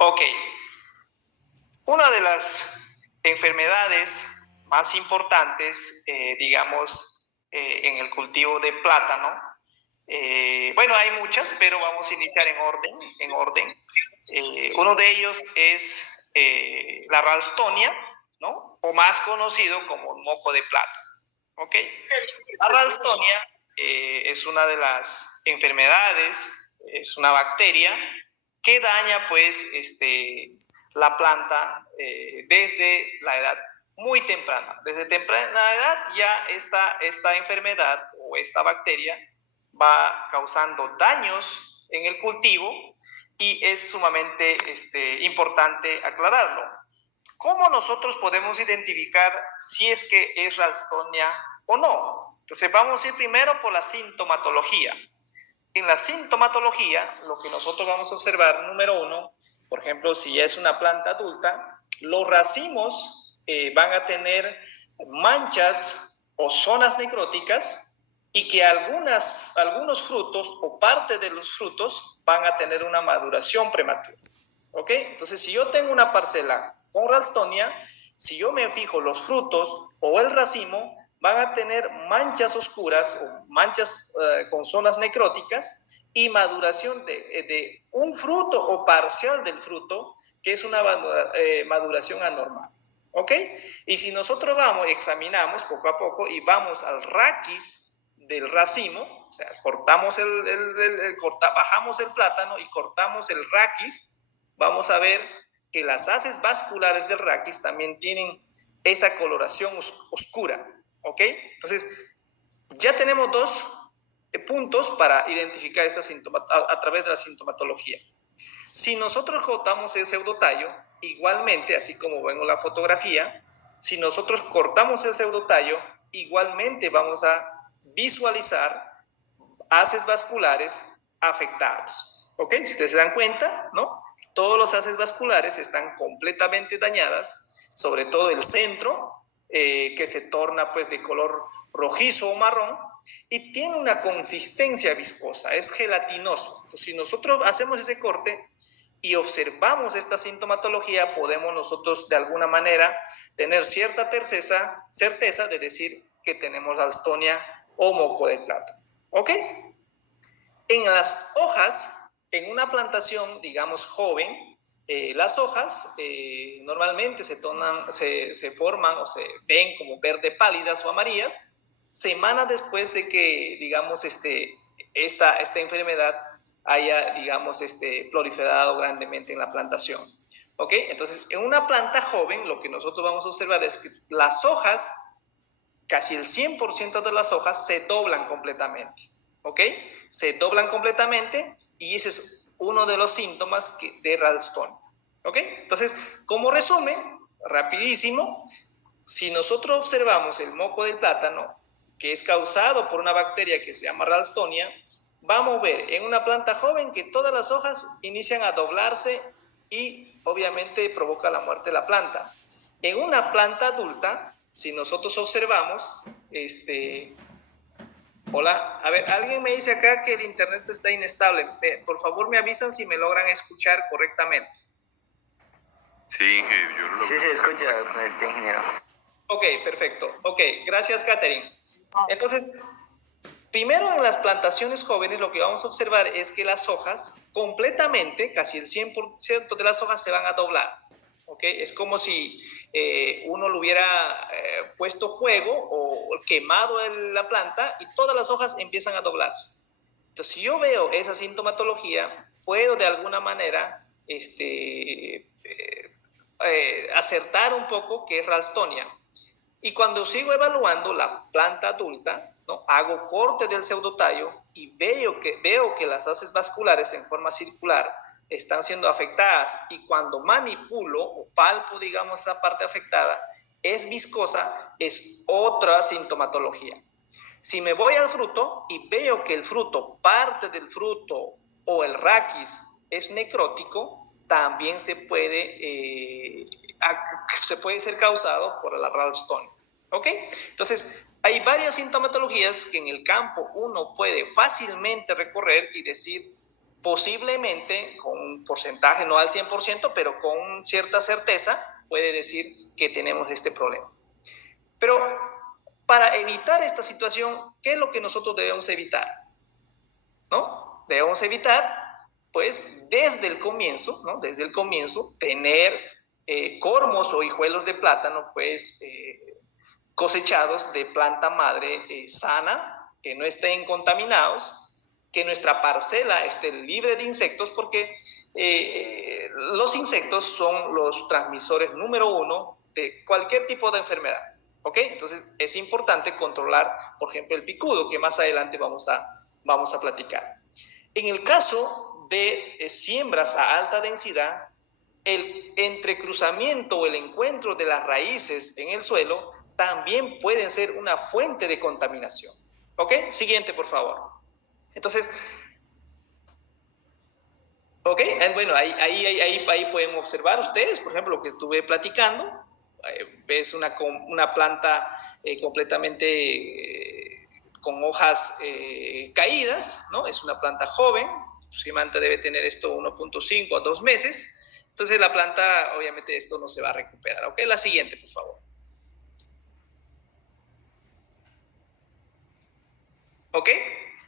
Ok, una de las enfermedades más importantes, en el cultivo de plátano, bueno, hay muchas, pero vamos a iniciar en orden. Uno de ellos es la ralstonia, ¿no? O más conocido como moco de plátano, ¿ok? La ralstonia es una de las enfermedades, es una bacteria que daña, pues, la planta desde la edad muy temprana. Desde temprana edad ya esta enfermedad o esta bacteria va causando daños en el cultivo y es sumamente importante aclararlo. ¿Cómo nosotros podemos identificar si es que es ralstonia o no? Entonces vamos a ir primero por la sintomatología. En la sintomatología, lo que nosotros vamos a observar, número uno, por ejemplo, si ya es una planta adulta, los racimos van a tener manchas o zonas necróticas y que algunos frutos o parte de los frutos van a tener una maduración prematura. ¿Ok? Entonces, si yo tengo una parcela con ralstonia, si yo me fijo los frutos o el racimo, van a tener manchas oscuras o manchas con zonas necróticas y maduración de un fruto o parcial del fruto, que es una maduración anormal. ¿Ok? Y si nosotros examinamos poco a poco y vamos al raquis del racimo, o sea, bajamos el plátano y cortamos el raquis, vamos a ver que las haces vasculares del raquis también tienen esa coloración oscura, ¿ok? Entonces, ya tenemos dos puntos para identificar esta a través de la sintomatología. Si nosotros cortamos el pseudotallo, igualmente, así como ven en la fotografía, si nosotros cortamos el pseudotallo, igualmente vamos a visualizar haces vasculares afectados. ¿Ok? Si ustedes se dan cuenta, ¿no? Todos los haces vasculares están completamente dañadas, sobre todo el centro, que se torna pues de color rojizo o marrón y tiene una consistencia viscosa, es gelatinoso. Entonces, si nosotros hacemos ese corte y observamos esta sintomatología, podemos nosotros de alguna manera tener cierta certeza de decir que tenemos ralstonia o moco de plátano. ¿Ok? En las hojas, en una plantación, digamos, joven, las hojas normalmente se forman o se ven como verde pálidas o amarillas semanas después de que, digamos, esta enfermedad haya, digamos, proliferado grandemente en la plantación. ¿Ok? Entonces, en una planta joven, lo que nosotros vamos a observar es que las hojas, casi el 100% de las hojas se doblan completamente. ¿Ok? Se doblan completamente y ese es uno de los síntomas de ralstonia. ¿Ok? Entonces, como resumen, rapidísimo, si nosotros observamos el moco del plátano, que es causado por una bacteria que se llama ralstonia, vamos a ver en una planta joven que todas las hojas inician a doblarse y obviamente provoca la muerte de la planta. En una planta adulta, si nosotros observamos, hola, a ver, alguien me dice acá que el internet está inestable. Por favor, me avisan si me logran escuchar correctamente. Sí, yo lo Sí, se escucha, ingeniero. Ok, perfecto. Ok, gracias, Catherine. Entonces, primero en las plantaciones jóvenes lo que vamos a observar es que las hojas completamente, casi el 100% de las hojas se van a doblar. ¿Ok? Es como si uno le hubiera puesto fuego o quemado la planta y todas las hojas empiezan a doblarse. Entonces, si yo veo esa sintomatología, puedo de alguna manera acertar un poco que es ralstonia. Y cuando sigo evaluando la planta adulta, ¿no? Hago corte del pseudotallo y veo que las haces vasculares en forma circular están siendo afectadas y cuando manipulo o palpo, digamos, esa parte afectada, es viscosa, es otra sintomatología. Si me voy al fruto y veo que el fruto, parte del fruto o el raquis es necrótico, también se puede ser causado por la ralstonia. ¿Ok? Entonces, hay varias sintomatologías que en el campo uno puede fácilmente recorrer y decir posiblemente con un porcentaje, no al 100%, pero con cierta certeza, puede decir que tenemos este problema. Pero para evitar esta situación, ¿qué es lo que nosotros debemos evitar? ¿No? Debemos evitar, pues, desde el comienzo, ¿no? Desde el comienzo, tener cormos o hijuelos de plátano, pues, cosechados de planta madre sana, que no estén contaminados, que nuestra parcela esté libre de insectos, porque los insectos son los transmisores número 1 de cualquier tipo de enfermedad. ¿Ok? Entonces es importante controlar, por ejemplo, el picudo, que más adelante vamos a platicar. En el caso de siembras a alta densidad, el entrecruzamiento o el encuentro de las raíces en el suelo también pueden ser una fuente de contaminación. ¿Ok? Siguiente, por favor. Entonces, ¿ok? Bueno, ahí pueden observar ustedes, por ejemplo, lo que estuve platicando. Ves una planta completamente con hojas caídas, ¿no? Es una planta joven, aproximadamente debe tener esto 1.5 a 2 meses. Entonces la planta, obviamente esto no se va a recuperar. ¿Ok? La siguiente, por favor. ¿Ok?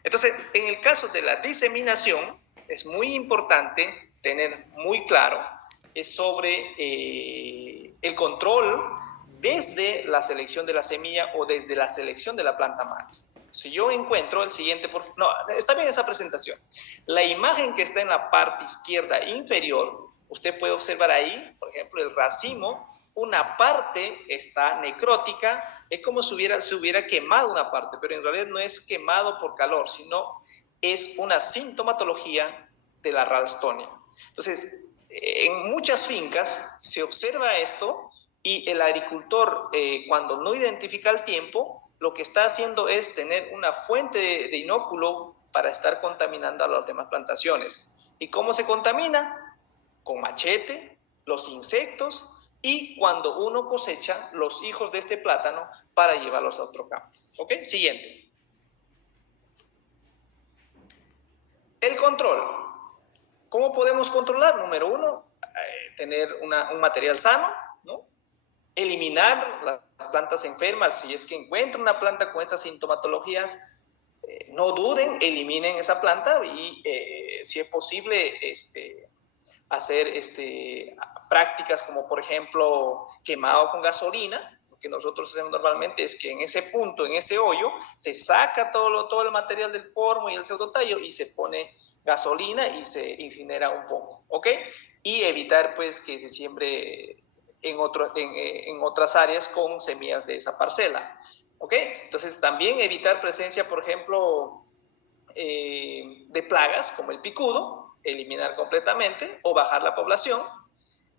Entonces, en el caso de la diseminación, es muy importante tener muy claro sobre el control desde la selección de la semilla o desde la selección de la planta madre. Si yo encuentro el siguiente, no, está bien esa presentación. La imagen que está en la parte izquierda inferior, usted puede observar ahí, por ejemplo, el racimo. Una parte está necrótica, es como si se hubiera quemado una parte, pero en realidad no es quemado por calor, sino es una sintomatología de la ralstonia. Entonces, en muchas fincas se observa esto y el agricultor, cuando no identifica el tiempo, lo que está haciendo es tener una fuente de inóculo para estar contaminando a las demás plantaciones. ¿Y cómo se contamina? Con machete, los insectos, y cuando uno cosecha los hijos de este plátano para llevarlos a otro campo. ¿Ok? Siguiente. El control. ¿Cómo podemos controlar? Número 1, tener un material sano, ¿no? Eliminar las plantas enfermas. Si es que encuentran una planta con estas sintomatologías, no duden, eliminen esa planta y si es posible, hacer prácticas como, por ejemplo, quemado con gasolina. Lo que nosotros hacemos normalmente es que en ese punto, en ese hoyo, se saca todo el material del cormo y el pseudotallo y se pone gasolina y se incinera un poco, ¿ok? Y evitar, pues, que se siembre en otras áreas con semillas de esa parcela, ¿ok? Entonces, también evitar presencia, por ejemplo, de plagas como el picudo, eliminar completamente o bajar la población.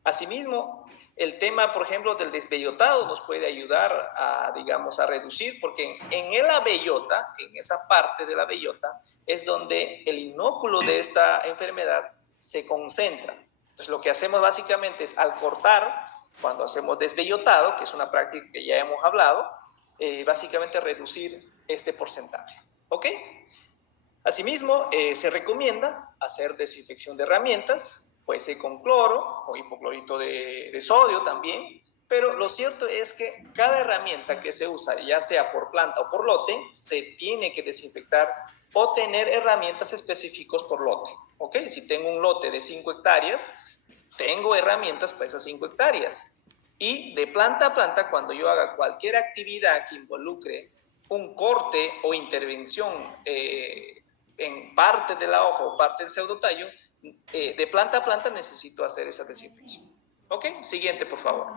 Asimismo, el tema, por ejemplo, del desbellotado nos puede ayudar a, digamos, a reducir, porque en la bellota, en esa parte de la bellota, es donde el inóculo de esta enfermedad se concentra. Entonces, lo que hacemos básicamente es, al cortar, cuando hacemos desbellotado, que es una práctica que ya hemos hablado, básicamente reducir este porcentaje. ¿Ok? Asimismo, se recomienda hacer desinfección de herramientas, puede ser con cloro o hipoclorito de sodio también, pero lo cierto es que cada herramienta que se usa, ya sea por planta o por lote, se tiene que desinfectar o tener herramientas específicas por lote. ¿Ok? Si tengo un lote de 5 hectáreas, tengo herramientas para esas 5 hectáreas. Y de planta a planta, cuando yo haga cualquier actividad que involucre un corte o intervención en parte de la hoja o parte del pseudotallo, de planta a planta necesito hacer esa desinfección. ¿Ok? Siguiente, por favor.